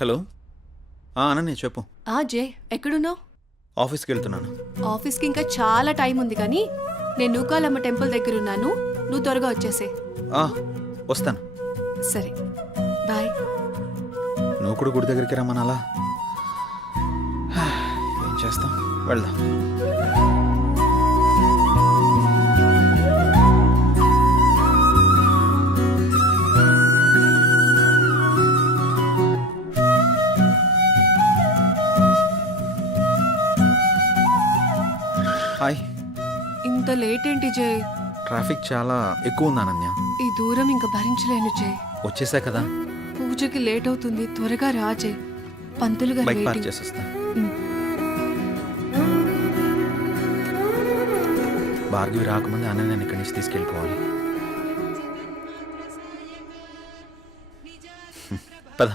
Hello Ananya చెప్పు. జే ఎక్కడున్నావు? ఆఫీస్కి వెళ్తున్నాను. ఆఫీస్కి ఇంకా చాలా టైం ఉంది కానీ నేను నూకాలమ్మ టెంపుల్ దగ్గర ఉన్నాను, నువ్వు త్వరగా వచ్చేసే. వస్తాను. సరే బాయ్. నువ్వు కూడా గుడి దగ్గరికి రమ్మనాలా? ఏం చేస్తాం, వెళ్దాం. హాయ్. ఇంత లేట్ ఏంటి జే? ట్రాఫిక్ చాలా ఎక్కువ ఉంది అనన్య. ఈ దూరం ఇంకా భరించలేను జే. వచ్చేసా కదా. పూజకి లేట్ అవుతుంది, త్వరగా రా జే. పంతులు గారు బైక్ పార్క్ వెయిటింగ్. చేసేస్తా. భార్గవి రాకముందే అనన్యని ఇక్కడి నుంచి తీసుకెళ్ళిపోవాలి. పద.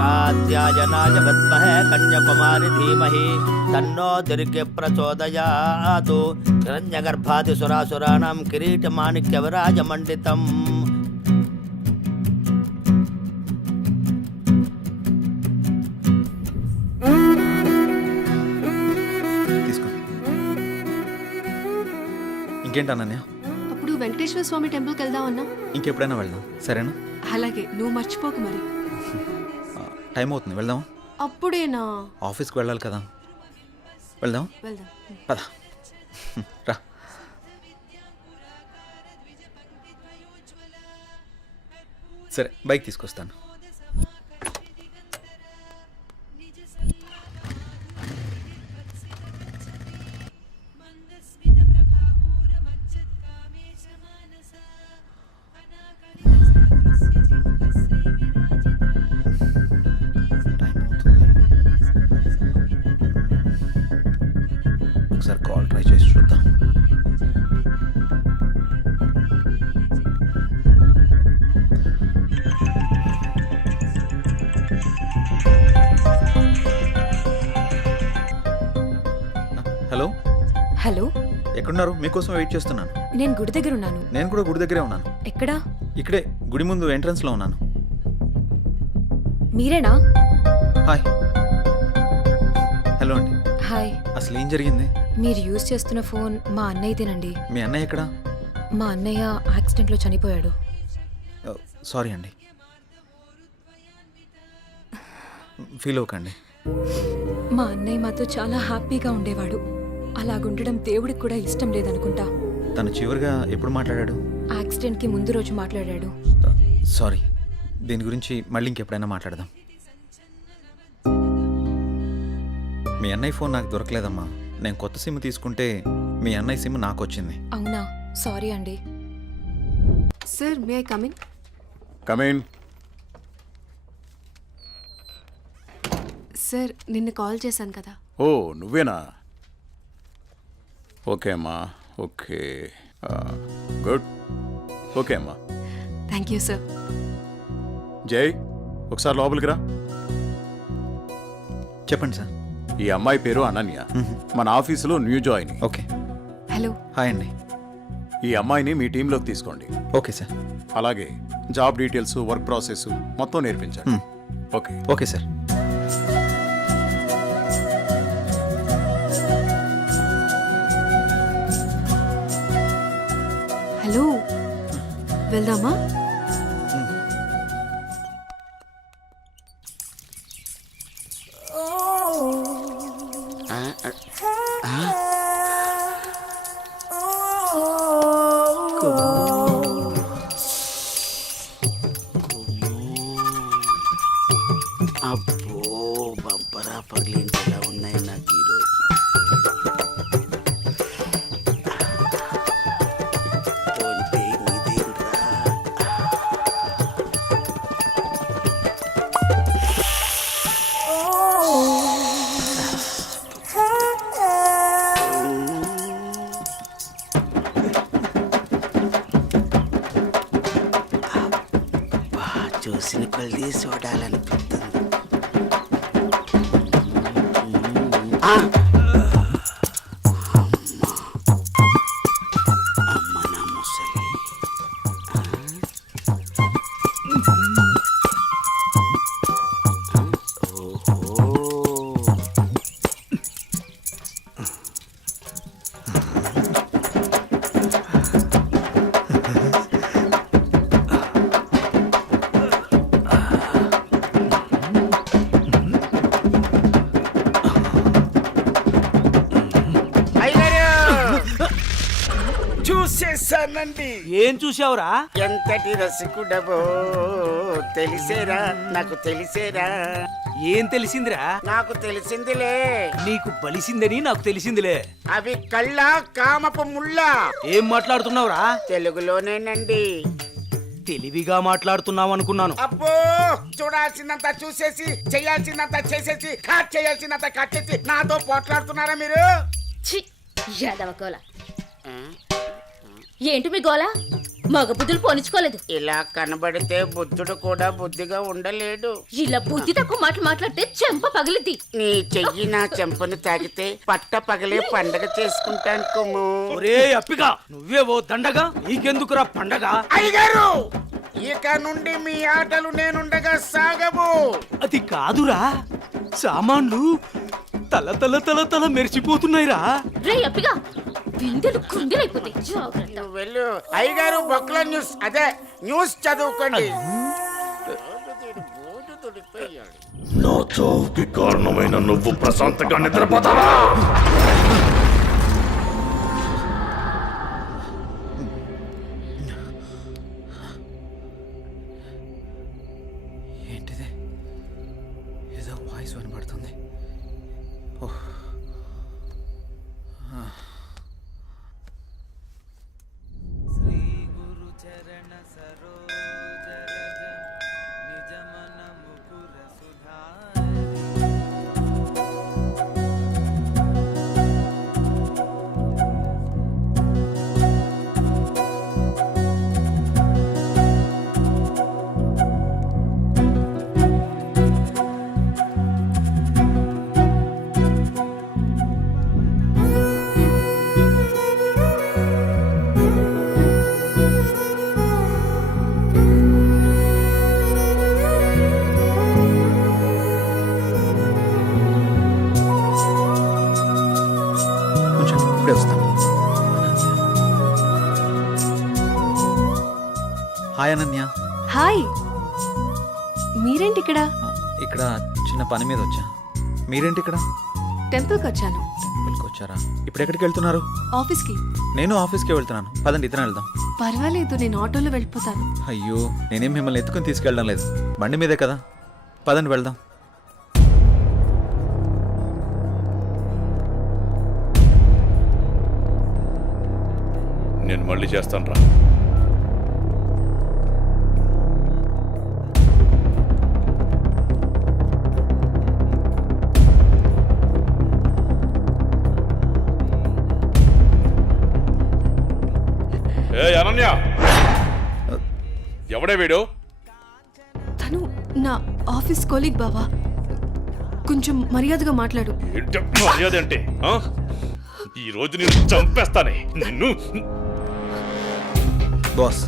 कात्यायनाय विद्महे कन्याकुमारी धीमहि तन्नो दुर्गे प्रचोदयात् हिरण्यगर्भादिसुरासुराणां किरीटमाणिक्यविराजमण्डितम् తీసుకో. ఇంకేంటి అనన్య? అప్పుడు వెంకటేశ్వర స్వామి టెంపుల్కి వెళ్దామన్నా. ఇంకెప్పుడైనా వెళ్దాం, సరేనా? అలాగే, నువ్వు మర్చిపోకు మరి. టైం అవుతుంది, వెళ్దాం. అప్పుడేనా? ఆఫీస్కి వెళ్ళాలి కదా. వెళ్దాం. వెళ్దాం. పద. రా. సరే, బైక్ తీసుకొస్తాను. ఒకసారి కాల్ ట్రై చేసి చూద్దాం. హలో. హలో, ఎక్కడున్నారు? మీకోసం వెయిట్ చేస్తున్నాను. నేను గుడి దగ్గర ఉన్నాను. నేను కూడా గుడి దగ్గరే ఉన్నాను. ఎక్కడా? ఇక్కడే గుడి ముందు ఎంట్రన్స్లో ఉన్నాను. మీరేనా? హాయ్. హలో అండి. హాయ్. అసలు ఏం జరిగింది? మీరు యూజ్ చేస్తున్న ఫోన్ మా అన్నయ్యదేనండి. మీ అన్నయ్య ఎక్కడా? మా అన్నయ్య యాక్సిడెంట్లో చనిపోయాడు. సారీ అండి. ఫీల్ అవ్వకండి. మా అన్నయ్య మాతో చాలా హ్యాపీగా ఉండేవాడు. అలాగుండడం దేవుడికి కూడా ఇష్టం లేదనుకుంటా. తను చివరిగా ఎప్పుడు మాట్లాడాడు? యాక్సిడెంట్కి ముందు రోజు మాట్లాడాడు. సారీ. దీని గురించి మళ్ళీ ఇంకెప్పుడైనా మాట్లాడదాం. మీ అన్నయ్య ఫోన్ నాకు దొరకలేదమ్మా. నేను కొత్త సిమ్ తీసుకుంటే మీ అన్నయ్య సిమ్ నాకు వచ్చింది. అవునా? సారీ అండి. Sir, may I come in? Come in. Sir, నిన్న కాల్ చేశాను కదా. ఓ, నువ్వేనా? ఓకే అమ్మా. Okay, good. ఓకే అమ్మా. Thank you sir. జై, ఒకసారి లోపలికి రా. చెప్పండి సార్. ఈ అమ్మాయి పేరు అనన్య, మన ఆఫీసులో new join. Okay. Hello. Hi అండి. ఈ అమ్మాయిని మీ టీంలోకి తీసుకోండి. Okay sir. అలాగే జాబ్ డీటెయిల్స్, వర్క్ ప్రాసెస్ మొత్తం నేర్పించండి. ఓకే. Okay sir. హలో, వెళ్దామా? అబ్బో, బంపరా పగిలించేలా ఉన్నాయి నాకు ఈరోజు. చూసిన కొద్ది చూడాలనిపిస్తుంది. ఆ! అమ్మ నా ముసలి. ఓహో. చూసేసానండి. ఏం చూసావురా? ఎంతటి రసికుడవో తెలిసేరా, నాకు తెలిసేరా, ఏం తెలిసిందిరా? నాకు తెలిసిందిలే. నీకు బలిసిందని నాకు తెలిసిందిలే. అవి కళ్ళ కామపు ముళ్ళ. ఏం మాట్లాడుతున్నావురా? తెలుగులోనేనండి. తెలివిగా మాట్లాడుతున్నావు అనుకున్నాను. అబ్బో, చూడాల్సినంత చూసేసి, చేయాల్సినంత చేసేసి, కట్ చేయాల్సినంత కట్ చేసి నాతో పోట్లాడుతున్నారా మీరు? ఛీ! యాదవ గోల. ఏంటి మీ గోల? మగ బుద్ధులు పోనిచ్చుకోలేదు. ఇలా కనబడితే బుద్ధుడు కూడా బుద్ధిగా ఉండలేడు. ఇలా బుద్ధి తక్కువ మాటలు మాట్లాడితే చెంప పగిలిద్ది. నీ చెయ్యి నా చెంపను తాకితే పట్ట పగలే పండగ చేసుకుంటాను కుమ్ము. ఒరే అప్పిగా, నువ్వే ఓ దండగా, నీకెందుకురా పండగ? అయ్యగారు, ఇక నుండి మీ ఆటలు నేనుండగా సాగవు. అది కాదురా, సామాన్లు తల తల తల తల మెరిసిపోతున్నాయిరా. రే అప్పిగా, బిందెలు కుండెలైపోతాయి. జాగ్రత్త. నువ్వు వెళ్ళు. అయ్యగారు, బొక్కల న్యూస్, అదే న్యూస్ చదువుకోండి. నా చావుకి కారణమైన నువ్వు ప్రశాంతంగా నిద్రపోతావా? ఏంటిది? ఏదో వాయిస్ వినబడుతుంది. ఓహ్. కొంచెం ఇప్పుడే వస్తాను. హాయ్ అనన్య. హాయ్, మీరేంటి ఇక్కడ? ఇక్కడ చిన్న పని మీద వచ్చా. మీరేంటి ఇక్కడ? టెంపుల్కి వచ్చాను. టెంపుల్కి వచ్చారా? ఇప్పుడు ఎక్కడికి వెళ్తున్నారు? ఆఫీస్కి. నేను ఆఫీస్కి వెళ్తున్నాను. పదండి, ఇద్దరం వెళ్దాం. పర్వాలేదు, నేను ఆటోలో వెళ్ళిపోతాను. అయ్యో, నేనేం మిమ్మల్ని ఎత్తుకుని తీసుకెళ్ళడం లేదు, బండి మీదే కదా. పదండి వెళ్దాం. నేను మళ్ళీ చేస్తాను రా. ఏ అనన్య, ఎవడే వీడు? తను నా ఆఫీస్ కొలీగ్ బావా. కొంచెం మర్యాదగా మాట్లాడు. ఏంటి మర్యాద అంటే? ఆ? ఈ రోజు నేను చంపేస్తానే నిన్ను. బాస్,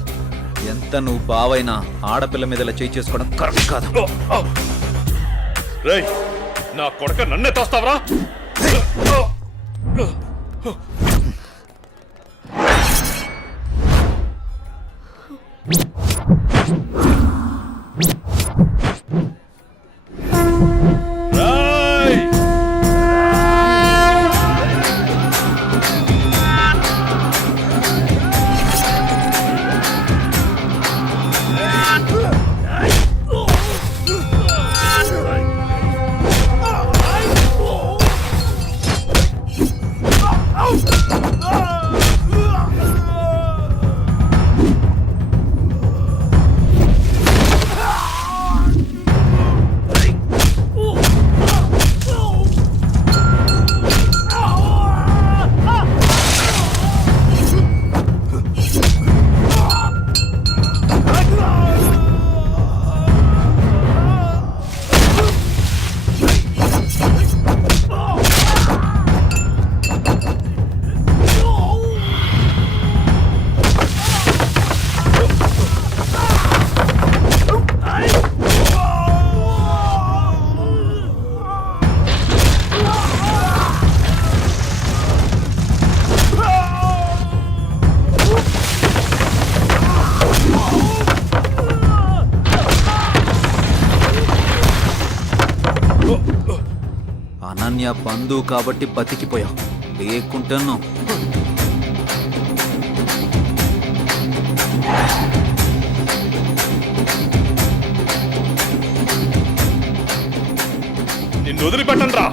ఎంత నువ్వు బావైనా ఆడపిల్ల మీద ఇలా చేయి చేసుకోవడం కరెక్ట్ కాదు. రేయ్, నా కొడక నన్నే తోస్తావరా? ధాన్య బంధువు కాబట్టి బతికిపోయావు, లేకుంటాను నిన్ను వదిలిపెట్టండి రా.